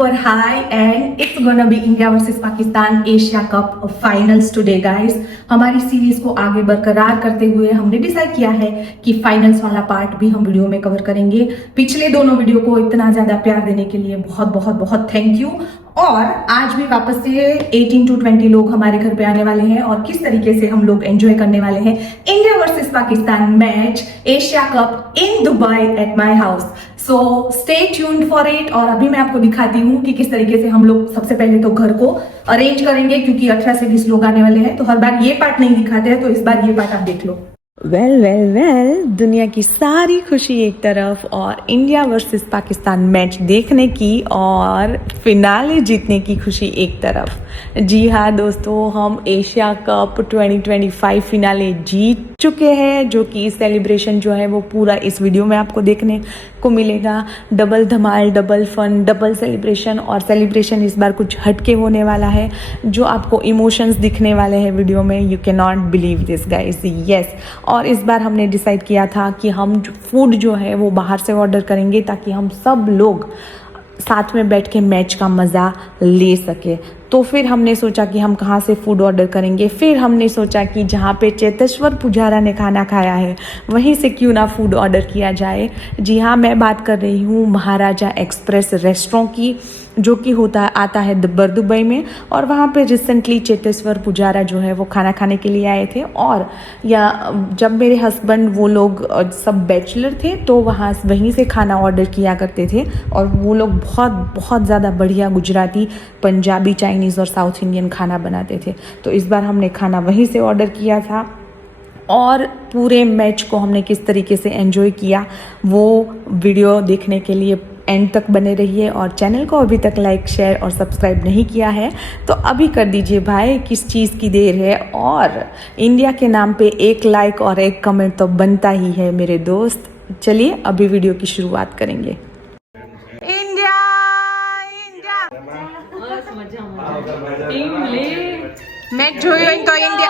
super high and it's gonna be India versus Pakistan Asia Cup finals today guys। हमारी series को आगे बरकरार करते हुए हमने डिसाइड किया है कि फाइनल्स वाला पार्ट भी हम वीडियो में कवर करेंगे। पिछले दोनों वीडियो को इतना ज्यादा प्यार देने के लिए बहुत बहुत बहुत थैंक यू। और आज भी वापस से 18 to 20 लोग हमारे घर पे आने वाले हैं और किस तरीके से हम लोग एंजॉय करने वाले हैं India versus Pakistan match Asia cup in Dubai at my house. So stay tuned for it. और अभी मैं आपको दिखाती हूँ कि किस तरीके से हम लोग सबसे पहले तो घर को अरेंज करेंगे क्योंकि 18 से 20 लोग आने वाले हैं, तो हर बार ये पार्ट नहीं दिखाते हैं, तो इस बार ये पार्ट आप देख लो। वेल दुनिया की सारी खुशी एक तरफ और इंडिया वर्सेस पाकिस्तान मैच देखने की और फिनाले जीतने की खुशी एक तरफ। जी हाँ दोस्तों, हम एशिया कप 2025 फिनाले जीत चुके हैं, जो कि सेलिब्रेशन जो है वो पूरा इस वीडियो में आपको देखने को मिलेगा। डबल धमाल, डबल फन, डबल सेलिब्रेशन। और सेलिब्रेशन इस बार कुछ हटके होने वाला है, जो आपको इमोशंस दिखने वाले हैं वीडियो में। You can not believe this guys, yes. और इस बार हमने डिसाइड किया था कि हम फूड जो है वो बाहर से ऑर्डर करेंगे ताकि हम सब लोग साथ में बैठ के मैच का मज़ा ले सके। तो फिर हमने सोचा कि हम कहाँ से फूड ऑर्डर करेंगे। फिर हमने सोचा कि जहाँ पे चेतेश्वर पुजारा ने खाना खाया है वहीं से क्यों ना फूड ऑर्डर किया जाए। जी हाँ, मैं बात कर रही हूँ महाराजा एक्सप्रेस रेस्टोरेंट की, जो कि आता है दुबई में। और वहाँ पे रिसेंटली चेतेश्वर पुजारा जो है वो खाना खाने के लिए आए थे। और जब मेरे हस्बैंड वो लोग सब बैचलर थे तो वहीं से खाना ऑर्डर किया करते थे। और वो लोग बहुत ज़्यादा बढ़िया गुजराती, पंजाबी, चाइनीज़ और साउथ इंडियन खाना बनाते थे। तो इस बार हमने खाना वहीं से ऑर्डर किया था। और पूरे मैच को हमने किस तरीके से एंजॉय किया वो वीडियो देखने के लिए एंड तक बने रहिए। और चैनल को अभी तक लाइक, शेयर और सब्सक्राइब नहीं किया है तो अभी कर दीजिए भाई, किस चीज़ की देर है। और इंडिया के नाम पे एक लाइक और एक कमेंट तो बनता ही है मेरे दोस्त। चलिए अभी वीडियो की शुरुआत करेंगे। इंडिया मैच જોયો તો इंडिया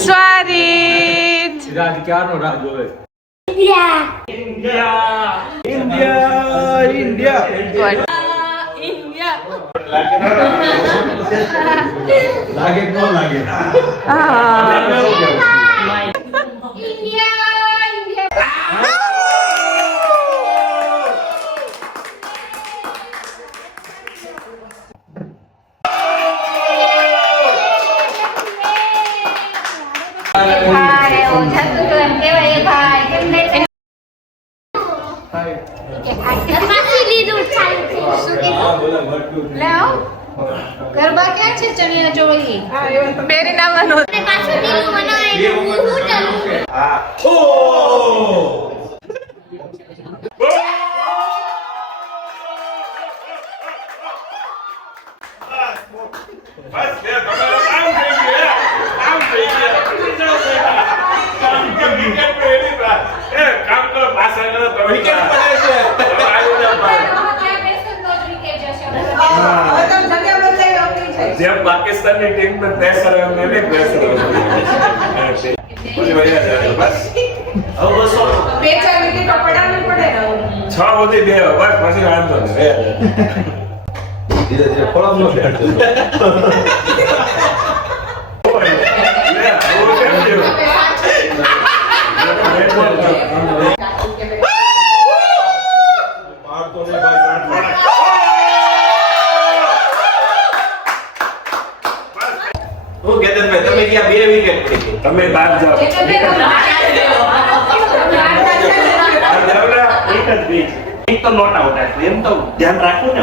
स्वागत ગરબા ક્યાં છે? ચણિયા ચોળી मेरे नाम मनोज। जब पाकिस्तानी टीम में प्रेशर है, मैं भी प्रेशर हूं। मुझे भैया जाए बस। अब बस 2-4 विकेट तो पड़ानी पड़ेगा। 6 होती दे बस, પછી વાંધો નહીં। ધીરે ધીરે ખોળા નો બેઠો। તમે બહાર જાઓ, એક જ બીચ, એક તો નોટ આઉટ છે, એમ તો ધ્યાન રાખવું ને।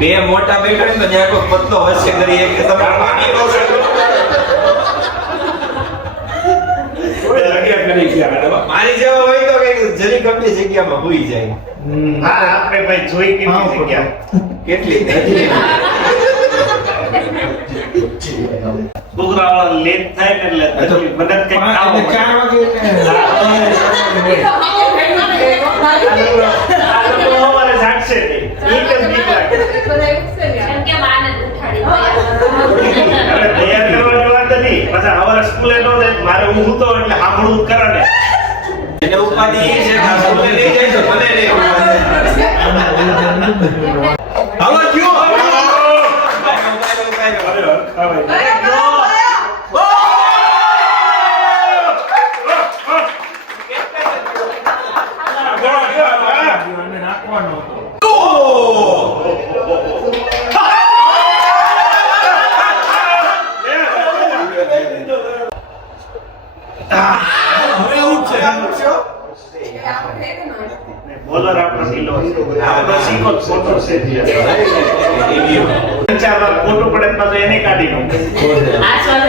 બે મોટા બેઠા ને તો ત્યાં કોઈ પતલો હશે કરી કે તમે પાણી મારી જેવા હોય તો કઈક જરી કપની જગ્યામાં હોઈ જાય। હા, આપણે ભાઈ જોઈ કેટલી જગ્યા, કેટલી છોકરાવાળા લેટ થાય ને એટલે મદદ કઈ ખાવ 4 વાગે અમારે જાગશે નહીં, એક જ બીક લાગે। એમ કે માને ઉઠાડી દે, હવે તૈયાર કરવા જવા તો નહીં, પછી પાછા હવારે સ્કૂલે નો જાય મારે હું તો એટલે સાંભળવું જ કરે ને એને ઉપાધિ એ છે કે આ સ્કૂલે લઈ જાય તો મને લઈ ઉપાધિ હાલો કયો અરે બોલર આપણો ઢીલો છે આપણે શીખો ફોટો છે ચાર વાર ફોટો પડે તો એને કાઢી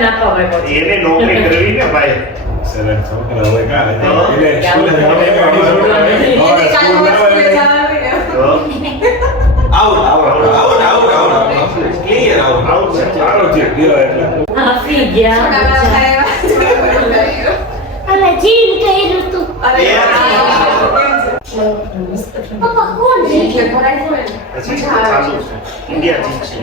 નાખો એને નોકરી કરવી ને ભાઈ સરસ છોકરા હોય કા એને સ્કૂલે આઉટ ક્લિયર આઉટ છે સારો છે ગયો એટલે અલા જીમ કર્યું તું પપ્પા કોણ છે પછી ચાલુ છે ઇન્ડિયા જીતશે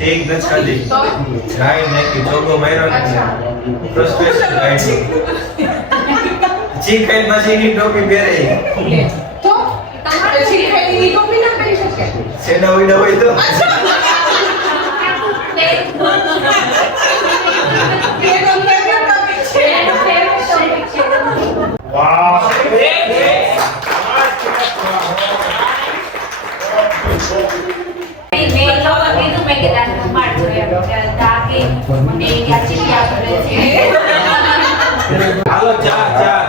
એક દસ ખાલી રાઈ નાખી જોગો માર્યો ને ફ્રસ્ટ્રેશન ગાઈ જી ખાઈ પછી ની ટોપી પહેરે તો તમારે શીખાયની કોપી ના કરી શકે સેના ઉડા હોય તો વાહ હાલો ચા ચા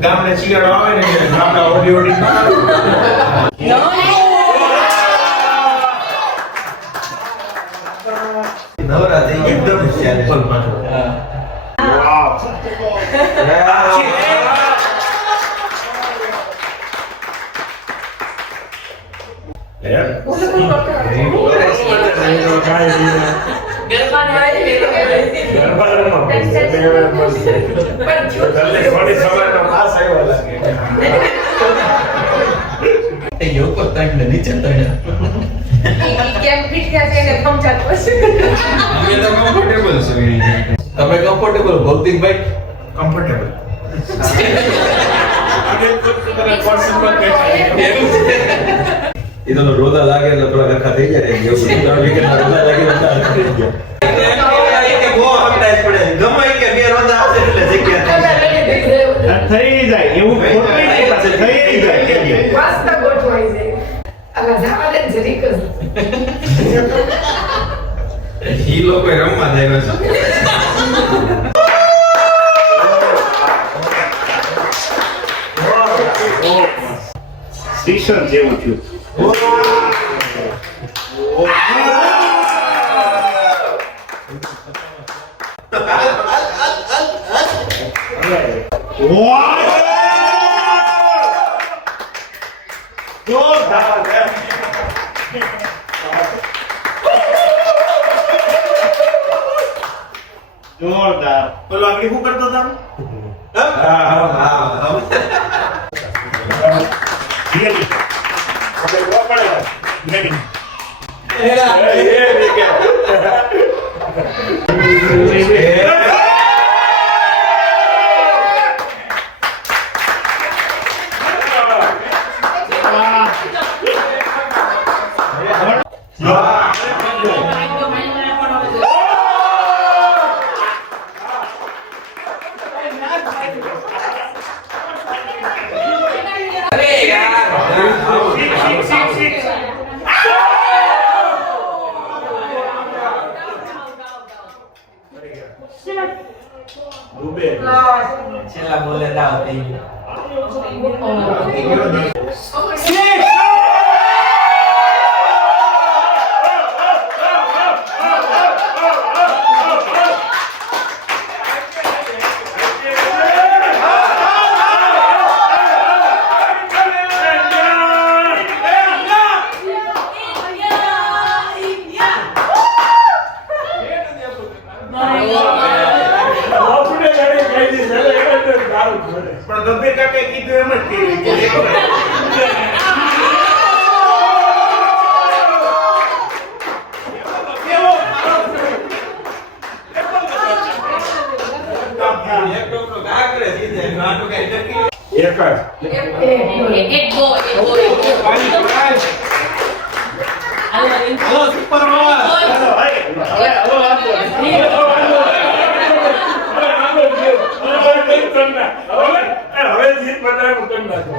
ગામને ચિયાડો આવે ને ગામના ઓડી ઓડી નવરા થઈ એકદમ નીચે કેમ ફિટ થયા છે એને સમજાતો હશે તમે કમ્ફર્ટેબલ ભૌતિકભાઈ કમ્ફર્ટેબલ એ તો રોદા લાગે એટલે થોડા કખા થઈ જાય એવું 3 વિકેટ રોદા લાગે એટલે થઈ ગયા પકડાય જ પડે. ગમે કે બે રોદા આવશે એટલે જગ્યા થઈ જાય. થઈ જાય એવું ખોટું નહીં પાછું, થઈ જાય. મસ્ત ગોઠવાઈ જાય. અલા જવા દે ને જરીક જ. ઈ લોકો રમવા જ આવ્યા છે. ટી-શર્ટ જેવું થયું. જોરદાર. પેલો આગળ શું કરતો હતા? Really? Okay, what about it? Maybe. છેલ્લા બોલે દાવ થઈ પણ ગંભીર કાકે કીધું એમ જ કીધું. એક ટોકરો ગા કરે દીધે નાટો કઈ ટકી એક જ. હાલો સુપર બોલ હવે જીત બધાનું કરી નાખો.